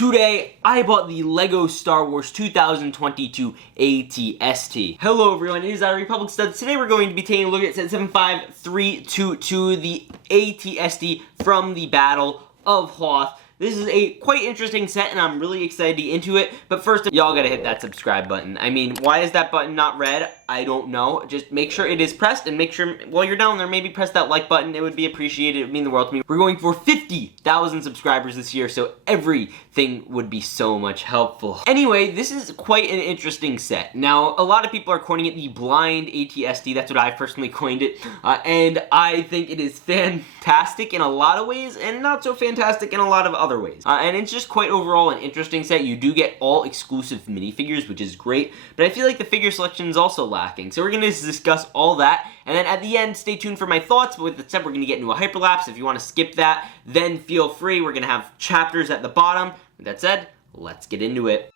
Today, I bought the LEGO Star Wars 2022 AT-ST. Hello everyone, it is Republic Studs. Today we're going to be taking a look at set 75322, the AT-ST from the Battle of Hoth. This is a quite interesting set, and I'm really excited to get into it. But first, y'all gotta hit that subscribe button. I mean, why is that button not red? I don't know. Just make sure it is pressed, and make sure while you're down there, maybe press that like button. It would be appreciated. It would mean the world to me. We're going for 50,000 subscribers this year, so everything would be so much helpful. Anyway, this is quite an interesting set. Now, a lot of people are coining it the blind AT-ST. That's what I personally coined it, and I think it is fantastic in a lot of ways, and not so fantastic in a lot of other ways. And it's just quite overall an interesting set. You do get all exclusive minifigures, which is great, but I feel like the figure selection is also lacking. So we're going to discuss all that, and then at the end, stay tuned for my thoughts. But with the set, we're going to get into a hyperlapse. If you want to skip that, then feel free. We're going to have chapters at the bottom. With that said, let's get into it.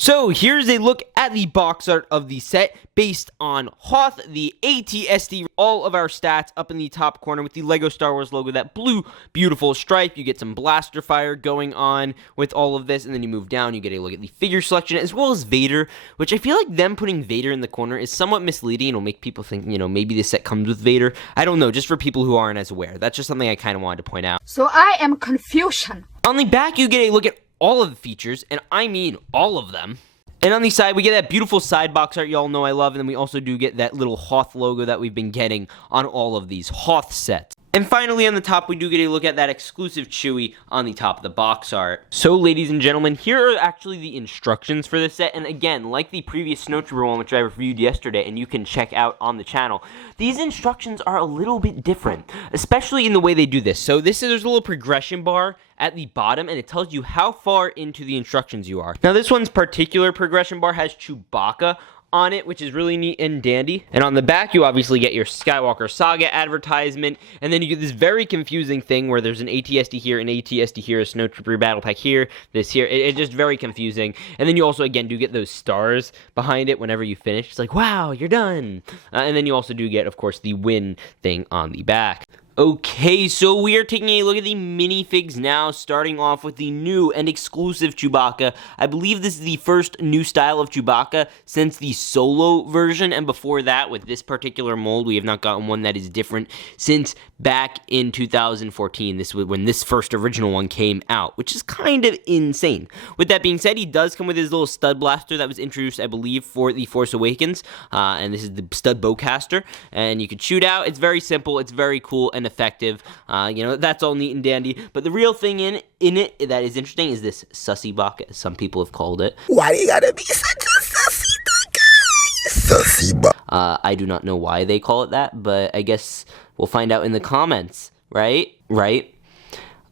So here's a look at the box art of the set based on Hoth, the AT-ST, all of our stats up in the top corner with the LEGO Star Wars logo, that blue beautiful stripe. You get some blaster fire going on with all of this, and then you move down, you get a look at the figure selection as well as Vader, which I feel like them putting Vader in the corner is somewhat misleading. It'll make people think, you know, maybe this set comes with Vader. I don't know, just for people who aren't as aware. That's just something I kind of wanted to point out. So I am confusion. On the back, you get a look at all of the features, and I mean all of them. And on the side, we get that beautiful side box art y'all know I love, and then we also do get that little Hoth logo that we've been getting on all of these Hoth sets. And finally, on the top, we do get a look at that exclusive Chewie on the top of the box art. So, ladies and gentlemen, here are actually the instructions for this set. And again, like the previous Snowtrooper one, which I reviewed yesterday, and you can check out on the channel, these instructions are a little bit different, especially in the way they do this. So, there's a little progression bar at the bottom, and it tells you how far into the instructions you are. Now, this one's particular progression bar has Chewbacca on it, which is really neat and dandy. And on the back, you obviously get your Skywalker Saga advertisement, and then you get this very confusing thing where there's an AT-ST here, an AT-ST here, a Snowtrooper Battle Pack here, this here. It's just very confusing. And then you also, again, do get those stars behind it whenever you finish. It's like, wow, you're done. And then you also do get, of course, the win thing on the back. Okay, so we are taking a look at the minifigs now, starting off with the new and exclusive Chewbacca. I believe this is the first new style of Chewbacca since the Solo version, and before that, with this particular mold, we have not gotten one that is different since back in 2014. This was when this first original one came out, which is kind of insane. With that being said, he does come with his little stud blaster that was introduced, I believe, for The Force Awakens, and this is the stud bowcaster, and you can shoot out. It's very simple, it's very cool, and effective. You know, that's all neat and dandy. But the real thing in it that is interesting is this sussy buck, as some people have called it. Why do you gotta be such a sussy guy? Sussy buck. I do not know why they call it that, but I guess we'll find out in the comments, right?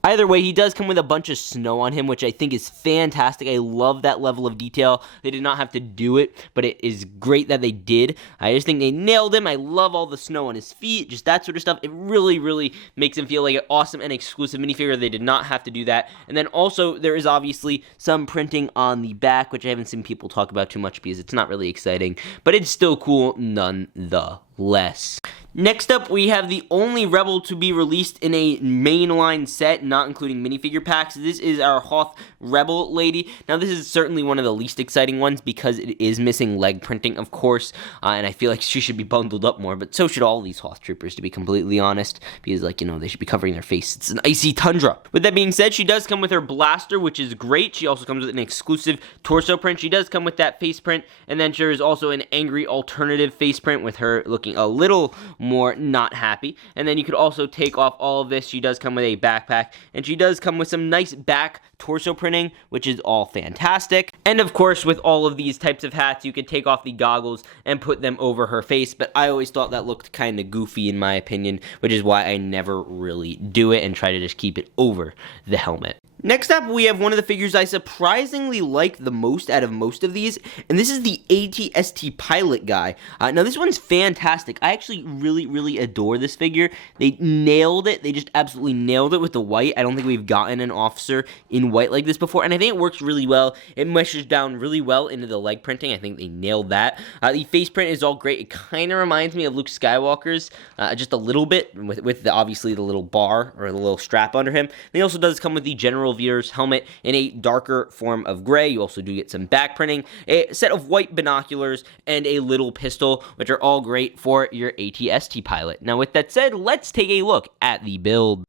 Either way, he does come with a bunch of snow on him, which I think is fantastic. I love that level of detail. They did not have to do it, but it is great that they did. I just think they nailed him. I love all the snow on his feet, just that sort of stuff. It really, really makes him feel like an awesome and exclusive minifigure. They did not have to do that. And then also, there is obviously some printing on the back, which I haven't seen people talk about too much because it's not really exciting, but it's still cool nonetheless. Next up, we have the only Rebel to be released in a mainline set, not including minifigure packs. This is our Hoth Rebel lady. Now, this is certainly one of the least exciting ones because it is missing leg printing, of course, and I feel like she should be bundled up more, but so should all these Hoth troopers, to be completely honest, because, like, you know, they should be covering their face. It's an icy tundra. With that being said, she does come with her blaster, which is great. She also comes with an exclusive torso print. She does come with that face print, and then there is also an angry alternative face print with her looking a little more not happy. And then you could also take off all of this. She does come with a backpack, and she does come with some nice back torso printing, which is all fantastic. And of course, with all of these types of hats, you could take off the goggles and put them over her face, but I always thought that looked kind of goofy in my opinion, which is why I never really do it and try to just keep it over the helmet. Next up, we have one of the figures I surprisingly like the most out of most of these, and this is the ATST pilot guy. Now, this one's fantastic. I actually really adore this figure. They nailed it. They just absolutely nailed it with the white. I don't think we've gotten an officer in white like this before, and I think it works really well. It meshes down really well into the leg printing. I think they nailed that. The face print is all great. It kind of reminds me of Luke Skywalker's, just a little bit, with obviously the little bar or the little strap under him. And he also does come with the General Veer's helmet in a darker form of gray. You also do get some back printing, a set of white binoculars, and a little pistol, which are all great for your ATST pilot. Now, with that said, let's take a look at the build.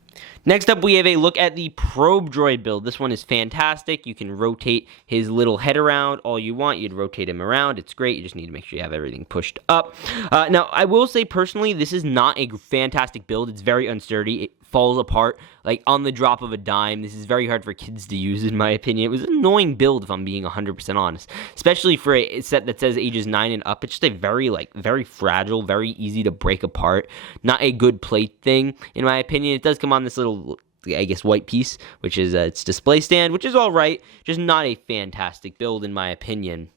Next up, we have a look at the probe droid build. This one is fantastic. You can rotate his little head around all you want. You'd rotate him around. It's great. You just need to make sure you have everything pushed up. Now, I will say personally, this is not a fantastic build. It's very unsturdy. It falls apart like on the drop of a dime. This is very hard for kids to use, in my opinion. It was an annoying build, if I'm being 100% honest, especially for a set that says ages 9 and up. It's just a very fragile, very easy to break apart, not a good plate thing, in my opinion. It does come on this little, I guess, white piece, which is its display stand, which is all right, just not a fantastic build, in my opinion.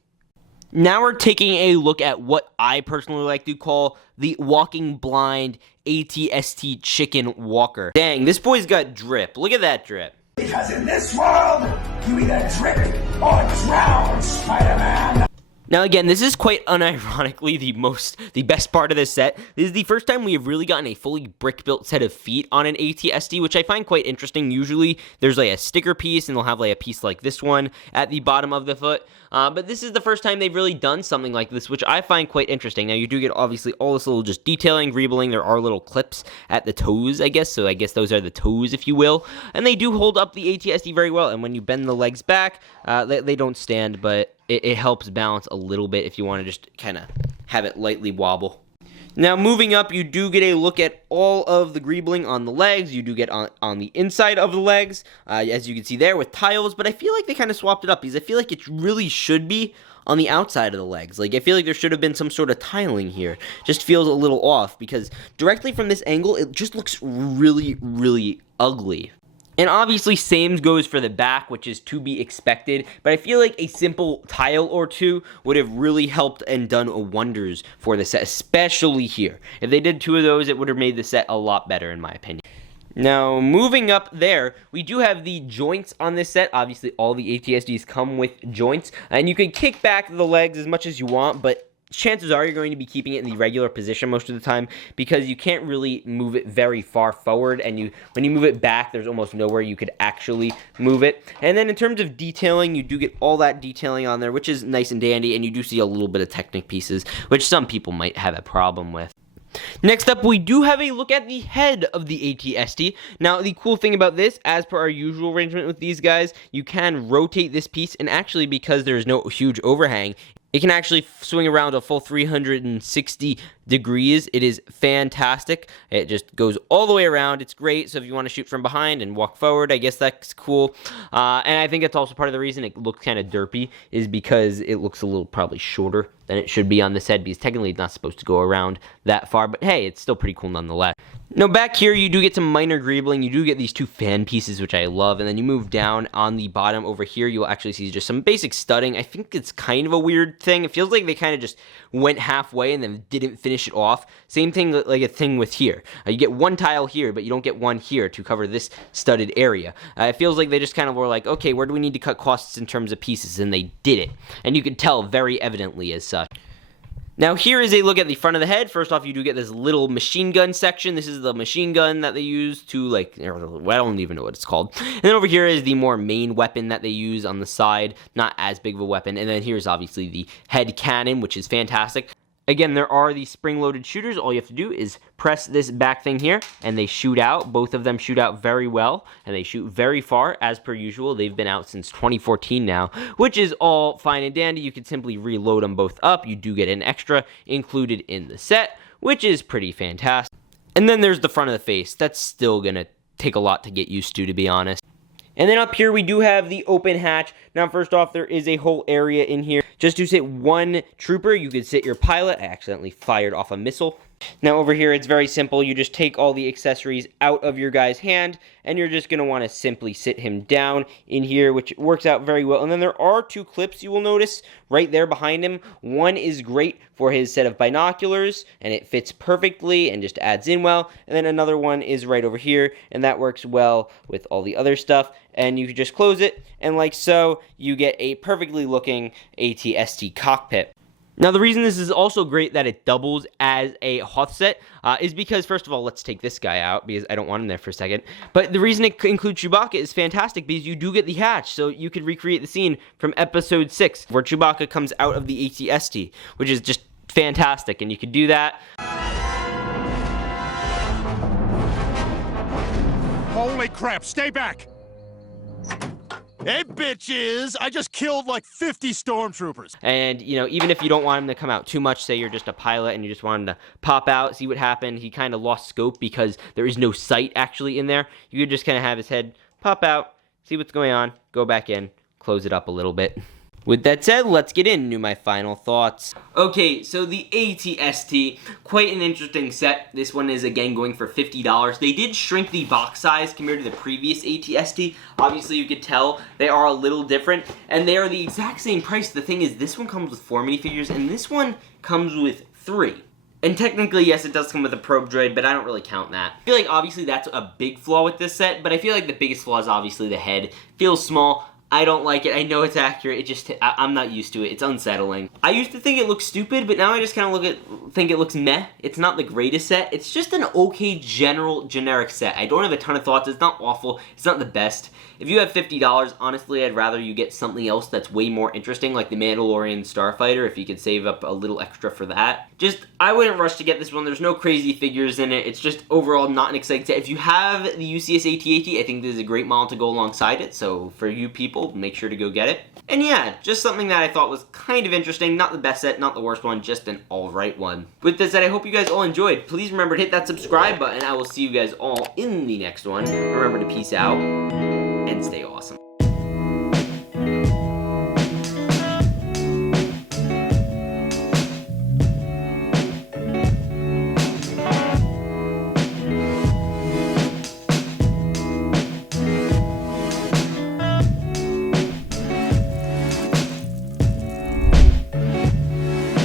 Now we're taking a look at what I personally like to call the walking blind ATST chicken walker. Dang, this boy's got drip. Look at that drip. Because in this world, you either drip or drown, Spider-Man. Now again, this is quite unironically the best part of this set. This is the first time we have really gotten a fully brick-built set of feet on an ATST, which I find quite interesting. Usually there's like a sticker piece, and they'll have like a piece like this one at the bottom of the foot. But this is the first time they've really done something like this, which I find quite interesting. Now, you do get, obviously, all this little just detailing, greebling. There are little clips at the toes, I guess, so I guess those are the toes, if you will. And they do hold up the ATST very well, and when you bend the legs back, they don't stand, but it helps balance a little bit if you want to just kind of have it lightly wobble. Now, moving up, you do get a look at all of the greebling on the legs. You do get on the inside of the legs, as you can see there, with tiles, but I feel like they kind of swapped it up, because I feel like it really should be on the outside of the legs. Like, I feel like there should have been some sort of tiling here. Just feels a little off, because directly from this angle, it just looks really ugly. And obviously, same goes for the back, which is to be expected, but I feel like a simple tile or two would have really helped and done wonders for the set, especially here. If they did 2 of those, it would have made the set a lot better, in my opinion. Now, moving up there, we do have the joints on this set. Obviously, all the ATSDs come with joints, and you can kick back the legs as much as you want, but chances are you're going to be keeping it in the regular position most of the time, because you can't really move it very far forward, and when you move it back, there's almost nowhere you could actually move it. And then in terms of detailing, you do get all that detailing on there, which is nice and dandy, and you do see a little bit of Technic pieces, which some people might have a problem with. Next up, we do have a look at the head of the ATST. Now, the cool thing about this, as per our usual arrangement with these guys, you can rotate this piece, and actually, because there's no huge overhang, it can actually swing around a full 360 degrees. It is fantastic. It just goes all the way around. It's great. So if you want to shoot from behind and walk forward, I guess that's cool. And I think it's also part of the reason it looks kind of derpy is because it looks a little probably shorter than it should be on this head, because technically it's not supposed to go around that far, but hey, it's still pretty cool nonetheless. Now back here, you do get some minor greebling. You do get these two fan pieces, which I love, and then you move down on the bottom over here, you'll actually see just some basic studding. I think it's kind of a weird thing. It feels like they kind of just went halfway and then didn't finish it off. Same thing like a thing with here. You get one tile here, but you don't get one here to cover this studded area. It feels like they just kind of were like, okay, where do we need to cut costs in terms of pieces? And they did it. And you can tell very evidently as such. Now here is a look at the front of the head. First off, you do get this little machine gun section. This is the machine gun that they use to, like, I don't even know what it's called. And then over here is the more main weapon that they use on the side. Not as big of a weapon. And then here's obviously the head cannon, which is fantastic. Again, there are these spring-loaded shooters. All you have to do is press this back thing here, and they shoot out. Both of them shoot out very well, and they shoot very far, as per usual. They've been out since 2014 now, which is all fine and dandy. You can simply reload them both up. You do get an extra included in the set, which is pretty fantastic. And then there's the front of the face. That's still going to take a lot to get used to be honest. And then up here, we do have the open hatch. Now, first off, there is a whole area in here. Just to sit one trooper, you could sit your pilot. I accidentally fired off a missile. Now, over here, it's very simple. You just take all the accessories out of your guy's hand, and you're just going to want to simply sit him down in here, which works out very well. And then there are two clips you will notice right there behind him. One is great for his set of binoculars, and it fits perfectly and just adds in well. And then another one is right over here, and that works well with all the other stuff. And you can just close it, and like so, you get a perfectly looking AT-ST cockpit. Now, the reason this is also great that it doubles as a Hoth set is because, first of all, let's take this guy out because I don't want him there for a second. But the reason it includes Chewbacca is fantastic because you do get the hatch. So you could recreate the scene from Episode 6 where Chewbacca comes out of the AT-ST, which is just fantastic. And you could do that. Holy crap, stay back! Hey, bitches! I just killed like 50 stormtroopers. And, you know, even if you don't want him to come out too much, say you're just a pilot and you just want him to pop out, see what happened. He kind of lost scope because there is no sight actually in there. You could just kind of have his head pop out, see what's going on, go back in, close it up a little bit. With that said, let's get into my final thoughts. Okay, so the AT-ST, quite an interesting set. This one is, again, going for $50. They did shrink the box size compared to the previous AT-ST. Obviously, you could tell they are a little different, and they are the exact same price. The thing is, this one comes with 4 minifigures, and this one comes with 3. And technically, yes, it does come with a probe droid, but I don't really count that. I feel like, obviously, that's a big flaw with this set, but I feel like the biggest flaw is obviously the head. Feels small. I don't like it. I know it's accurate. It just, I'm not used to it. It's unsettling. I used to think it looked stupid, but now I just kind of think it looks meh. It's not the greatest set. It's just an okay generic set. I don't have a ton of thoughts. It's not awful. It's not the best. If you have $50, honestly, I'd rather you get something else that's way more interesting, like the Mandalorian Starfighter, if you could save up a little extra for that. Just, I wouldn't rush to get this one. There's no crazy figures in it. It's just overall not an exciting set. If you have the UCS AT-AT, I think this is a great model to go alongside it. So for you people, make sure to go get it. And yeah, just something that I thought was kind of interesting. Not the best set, not the worst one, just an alright one. With this said, I hope you guys all enjoyed. Please remember to hit that subscribe button. I will see you guys all in the next one. Remember to peace out and stay awesome.